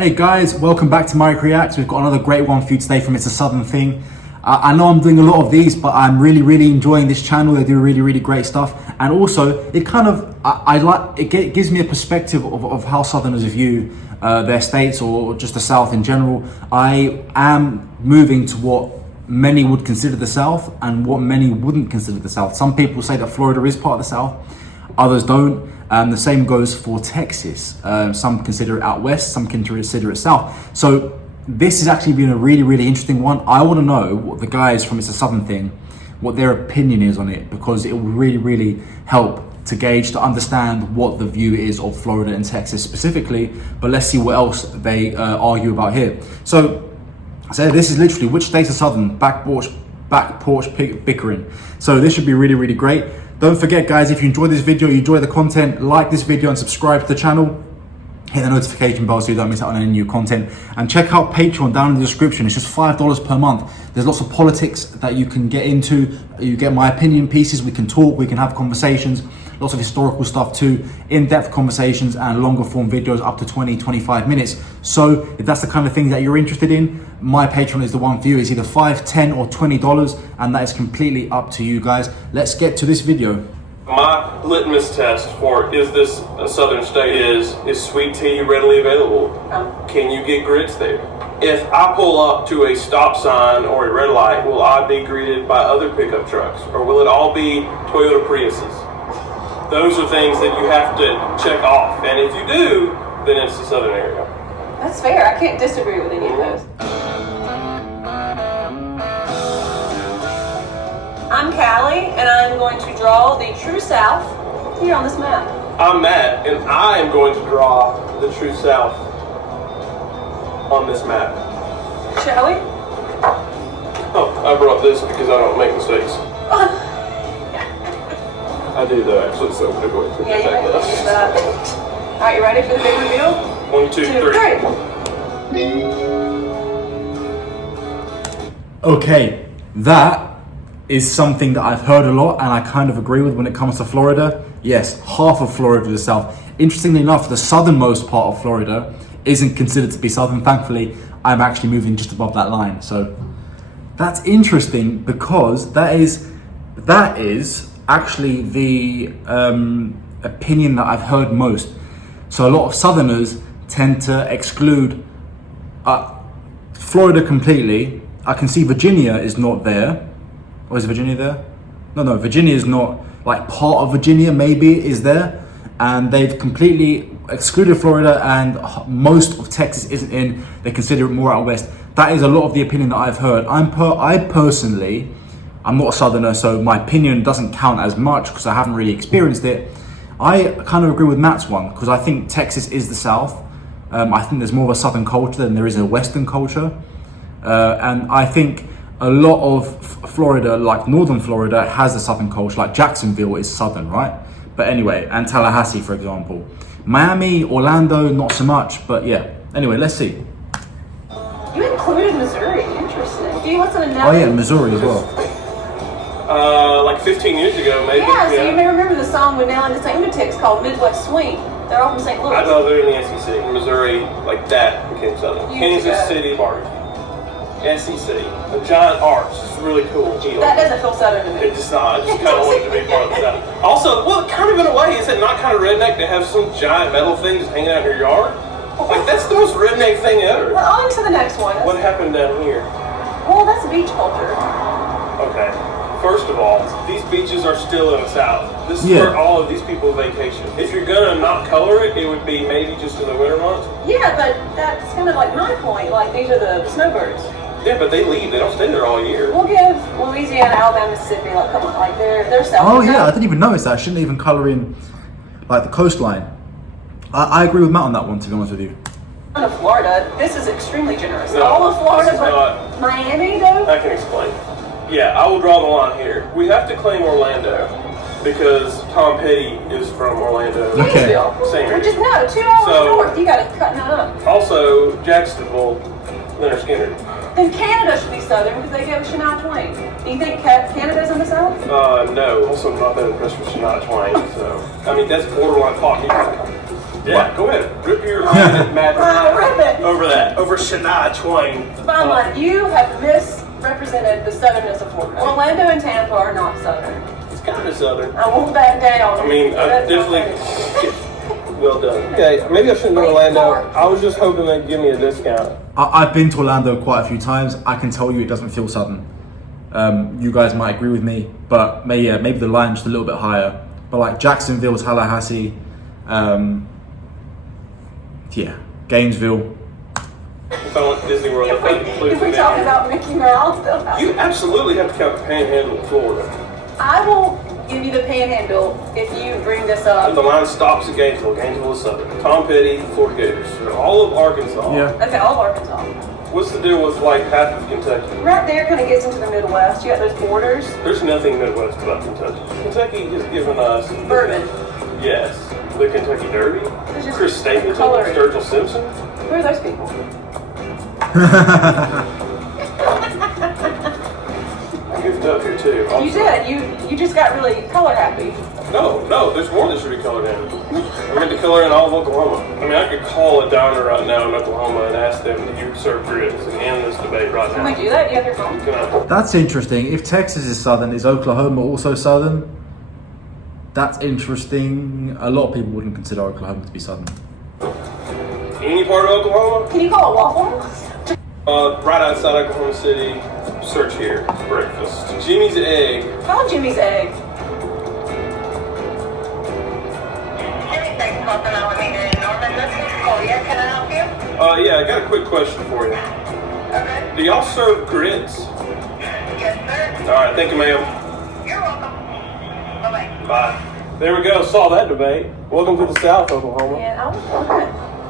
Hey guys, welcome back to Mikey Reacts. We've got another great one for you today from It's a Southern Thing. I know I'm doing a lot of these, but I'm really enjoying this channel. They do really great stuff, and also it kind of it gives me a perspective of how Southerners view their states or just the South in general. I am moving to what many would consider the South and what many wouldn't consider the South. Some people say that Florida is part of the South, others don't. The same goes for Texas. Some consider it out west, some consider it south. So this has actually been a really interesting one. I want to know what the guys from It's a Southern Thing, what their opinion is on it, because it will really help to gauge, to understand what the view is of Florida and Texas specifically. But let's see what else they argue about here. So this is literally which states are Southern, back porch bickering. So this should be really great. Don't forget guys, if you enjoy this video, you enjoy the content, like this video and subscribe to the channel. Hit the notification bell so you don't miss out on any new content. And check out Patreon down in the description. It's just $5 per month. There's lots of politics that you can get into. You get my opinion pieces, we can talk, we can have conversations. Lots of historical stuff too, in-depth conversations and longer form videos up to 20-25 minutes. So if that's the kind of thing that you're interested in, my Patreon is the one for you. It's either $5, $10 or $20, and that is completely up to you guys. Let's get to this video. My litmus test for is this a southern state is sweet tea readily available? Can you get grits there? If I pull up to a stop sign or a red light, will I be greeted by other pickup trucks, or will it all be Toyota Priuses? Those are things that you have to check off, and if you do, then it's the southern area. That's fair. I can't disagree with any of those. I'm Callie, and I'm going to draw the true South here on this map. I'm Matt, and I am going to draw the true South on this map. Shall we? Oh, I brought this because I don't make mistakes. I do though, actually, so I'm going to put Yeah, that you back make there. that. Alright, you ready for the big reveal? 1, 2, 3. Okay, that is something that I've heard a lot and I kind of agree with when it comes to Florida. Yes, half of Florida is south. Interestingly enough, the southernmost part of Florida isn't considered to be southern. Thankfully, I'm actually moving just above that line. So that's interesting because that is actually the opinion that I've heard most. So a lot of Southerners tend to exclude Florida completely. I can see Virginia is not there. Or is Virginia there? No, Virginia is not, like part of Virginia maybe is there. And they've completely excluded Florida, and most of Texas isn't in. They consider it more out west. That is a lot of the opinion that I've heard. I'm not a Southerner, so my opinion doesn't count as much because I haven't really experienced it. I kind of agree with Matt's one because I think Texas is the South. I think there's more of a Southern culture than there is a Western culture. And I think a lot of Florida, like Northern Florida, has a Southern culture. Like Jacksonville is Southern, right? But anyway, and Tallahassee, for example. Miami, Orlando, not so much, but yeah. Anyway, let's see. You included Missouri. Interesting. Do you listen to Nelly? Oh yeah, Missouri as well. Like 15 years ago, maybe. Yeah, so you may remember the song with Nell and the Lunatics called Midwest Swing. They're all from St. Louis. I know they're in the SEC. Missouri, like that, became southern. Years Kansas ago. City, barbecue. SEC. A giant arch. It's really cool. That doesn't feel southern to me. It's just not. I just kind of wanted to be part of the South. Also, well, kind of in a way, is it not kind of redneck to have some giant metal thing just hanging out in your yard? Like, that's the most redneck thing ever. Well, on to the next one. What happened down here? Well, that's beach culture. Okay. First of all, these beaches are still in the South. This is where all of these people vacation. If you're gonna not color it, it would be maybe just in the winter months. Yeah, but that's kind of like my point. Like, these are the snowbirds. Yeah, but they leave. They don't stay there all year. We'll give Louisiana, Alabama, Mississippi, like, come on, like, they're South. Oh yeah, I didn't even notice that. I shouldn't even color in like the coastline. I agree with Matt on that one, to be honest with you. Of Florida, this is extremely generous. No, all of Florida, this is but not. Miami, though? I can explain. Yeah, I will draw the line here. We have to claim Orlando because Tom Petty is from Orlando. Okay. Same area. Which is, no, 2 hours north. You gotta cut that up. Also, Jacksonville, Leonard Skinner. Then Canada should be southern because they go with Shania Twain. Do you think Canada's in the South? No. Also, I'm not that impressed with Shania Twain. So, I mean, that's borderline pop music. Yeah, go ahead. Rip your magic Rip it. over that. Over Shania Twain. Bottom line, you have misrepresented the southernness of Florida. Orlando and Tampa are not southern. It's kind of southern. I won't back down. I mean, I definitely. Well done. Okay, maybe I shouldn't do Orlando. I was just hoping they'd give me a discount. I've been to Orlando quite a few times. I can tell you it doesn't feel southern. You guys might agree with me, but maybe the line's just a little bit higher. But like Jacksonville, Tallahassee, Gainesville. If I went to Disney World, If we talk about Mickey Mouse, you absolutely have to count the Panhandle of Florida. I will give you the Panhandle if you bring this up. The line stops at Gainesville. Gainesville is southern. Tom Petty, Florida Gators. All of Arkansas. Yeah. Okay, all of Arkansas. What's the deal with like half of Kentucky? Right there kind of gets into the Midwest. You got those borders. There's nothing Midwest about Kentucky. Kentucky has given us Bourbon. Yes. The Kentucky Derby. just Chris Stapleton, coloring. Sturgill Simpson. Who are those people? I goofed up here too. I'm You sorry. did. You just got really color happy. No, there's more that should be colored in. I'm going to color in all of Oklahoma. I mean, I could call a diner right now in Oklahoma and ask them, do you serve grits, and end this debate right Can now. we do that? Do you have your phone? Can I? That's interesting. If Texas is southern, is Oklahoma also southern? That's interesting. A lot of people wouldn't consider Oklahoma to be southern. Any part of Oklahoma? Can you call it waffle? Right outside Oklahoma City, search here, breakfast. Jimmy's Egg. Call Jimmy's Egg. Yeah, I got a quick question for you. Okay. Do y'all serve grits? Yes, sir. All right, thank you, ma'am. You're welcome. Bye-bye. Bye. There we go. Saw that debate. Welcome to the South, Oklahoma. Yeah,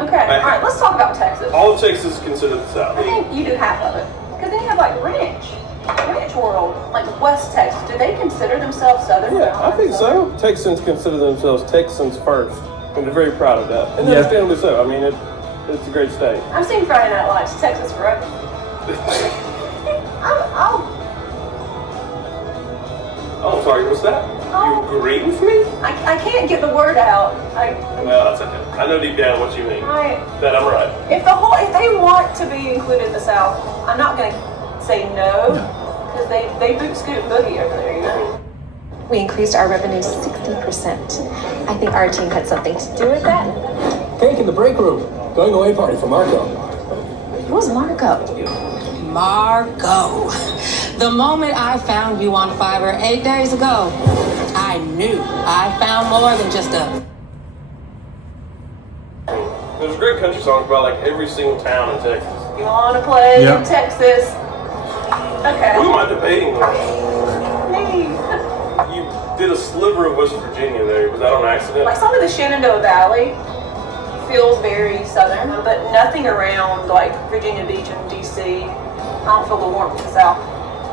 okay. All right, let's talk about Texas. All of Texas is considered the South. I think you do half of it. Because then you have like ranch world, like West Texas. Do they consider themselves Southern? Yeah, I think so. Texans consider themselves Texans first, and they're very proud of that. And understandably so. I mean, it's a great state. I'm seeing Friday Night Lights, Texas forever. Oh, sorry, what's that? Oh. You agree with me? I can't get the word out. No, that's okay. I know deep down what you mean. That I'm right. If they want to be included in the South, I'm not going to say no, because they boot scoot boogie over there, you know. We increased our revenue 60%. I think our team had something to do with that. Cake in the break room. Going away party for Marco. Who's Marco? Marco. The moment I found you on Fiverr 8 days ago, I knew I found more than just a... There's a great country song about like every single town in Texas. You want to play in Texas? Okay. Who am I debating with? Me. You did a sliver of West Virginia there. Was that on accident? Like some of the Shenandoah Valley feels very southern, but nothing around like Virginia Beach and DC. I don't feel the warmth of the South.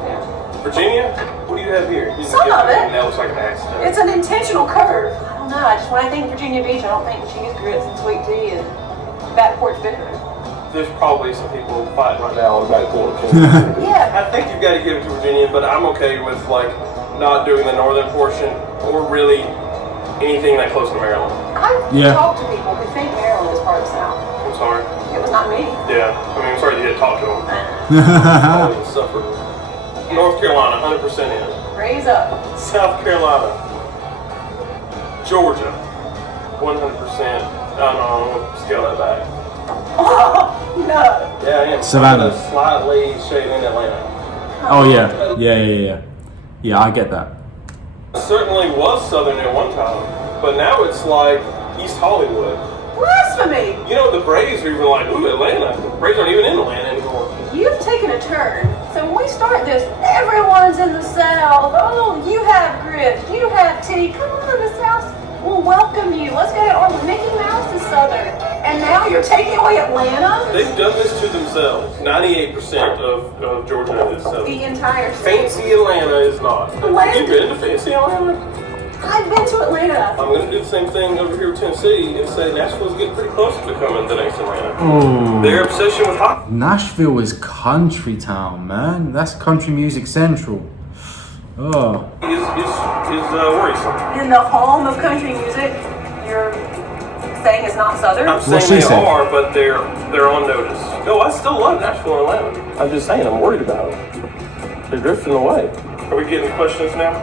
Yeah. Virginia? What do you have here? Some of it. That looks like an accident. It's an intentional curve. I don't know. When I think Virginia Beach, I don't think cheese grits and sweet tea and back porch bickering. There's probably some people fighting right now on the back porch. Yeah. I think you've got to give it to Virginia, but I'm okay with like not doing the northern portion or really anything that close to Maryland. I've talked to people who think Maryland is part of the South. I'm sorry. It was not me. Yeah, I mean, I'm sorry you had to talk to them. Oh, suffer. North Carolina, 100% in. Raise up. South Carolina. Georgia, 100%. I don't know, I'm going to scale that back. Oh, no. Yeah, I am. Savannah. Slightly shading in Atlanta. Oh yeah. Yeah, I get that. Certainly was Southern at one time, but now it's like East Hollywood. Blasphemy! You know, the Braves are even like, ooh, Atlanta. The Braves aren't even in Atlanta anymore. You've taken a turn. So when we start this, everyone's in the South. Oh, you have grits, you have tea. Come on, the South will welcome you. Let's go to Mickey Mouse is Southern. And now you're taking away Atlanta? They've done this to themselves. 98% of Georgia is Southern. The entire state. Fancy Atlanta is not. Atlanta- Have you been to fancy Atlanta? I've been to Atlanta. I'm going to do the same thing over here with Tennessee and say Nashville's getting pretty close to becoming the next Atlanta. Oh. Their obsession with hockey. Nashville is country town, man. That's country music central. Oh. is worrisome. In the home of country music, you're saying is not Southern? I'm saying she they said. are, but they're on notice. No, I still love Nashville and Atlanta. I'm just saying, I'm worried about them. They're drifting away. Are we getting questions now?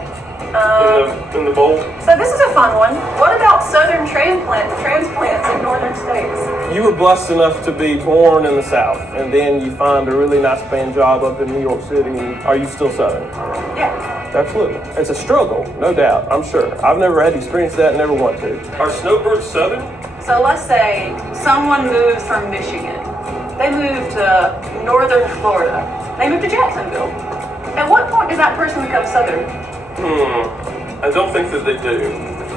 In the bowl? So this is a fun one. What about Southern transplants in northern states? You were blessed enough to be born in the South, and then you find a really nice paying job up in New York City. Are you still Southern? Yeah. Absolutely. It's a struggle, no doubt, I'm sure. I've never had to experience that, never want to. Are snowbirds Southern? So let's say someone moves from Michigan. They move to northern Florida. They move to Jacksonville. At what point does that person become Southern? I don't think that they do.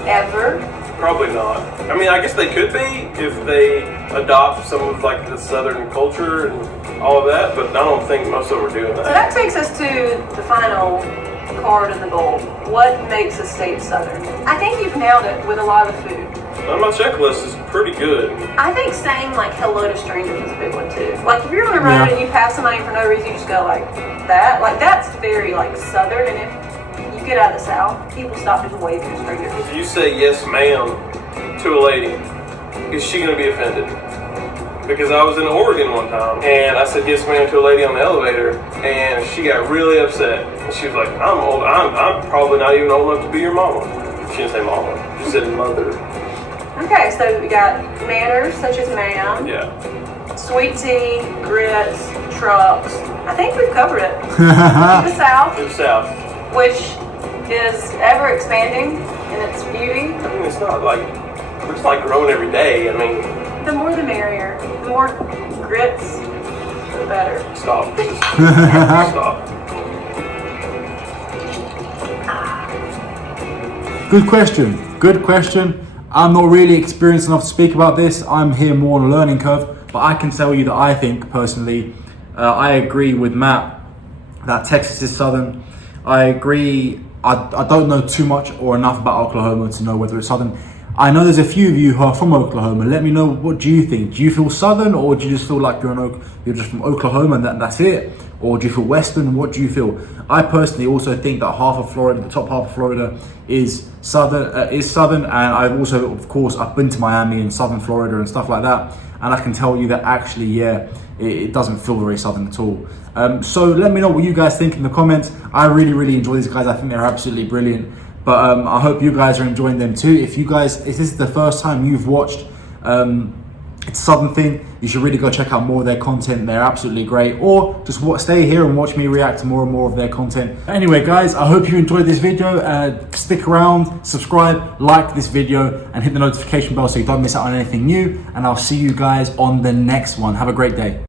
Ever? Probably not. I mean, I guess they could be if they adopt some of like the Southern culture and all of that, but I don't think most of them are doing So that. that takes us to the final card in the bowl. What makes a state Southern? I think you've nailed it with a lot of the food. Now, my checklist is pretty good. I think saying like hello to strangers is a big one too. Like if you're on the road and you pass somebody for no reason, you just go like that. Like that's very like Southern. And if you get out of the South, people stop just waving to strangers. If you say yes ma'am to a lady, is she going to be offended? Because I was in Oregon one time and I said yes ma'am to a lady on the elevator and she got really upset. And she was like, I'm old, I'm probably not even old enough to be your mama. She didn't say mama, she said mother. Okay, so we got manners such as ma'am, Yeah. sweet tea, grits, trucks. I think we've covered it. The South, To the South. which is ever expanding in its beauty. I mean, it's not like, it's like growing every day. I mean, The more the merrier. The more grits, the better. stop. Just stop. Good question. Good question. I'm not really experienced enough to speak about this. I'm here more on a learning curve, but I can tell you that I think personally, I agree with Matt that Texas is Southern. I agree. I don't know too much or enough about Oklahoma to know whether it's Southern. I know there's a few of you who are from Oklahoma. Let me know, what do you think? Do you feel Southern, or do you just feel like you're just from Oklahoma and that's it? Or do you feel Western? What do you feel? I personally also think that half of Florida, the top half of Florida, is Southern. And I've also, of course, I've been to Miami and Southern Florida and stuff like that, and I can tell you that actually, yeah, it doesn't feel very Southern at all. So let me know what you guys think in the comments. I really enjoy these guys. I think they're absolutely brilliant. But I hope you guys are enjoying them too. If this is the first time you've watched It's Southern Thing, you should really go check out more of their content. They're absolutely great. Or just stay here and watch me react to more and more of their content. Anyway, guys, I hope you enjoyed this video. Stick around, subscribe, like this video, and hit the notification bell so you don't miss out on anything new. And I'll see you guys on the next one. Have a great day.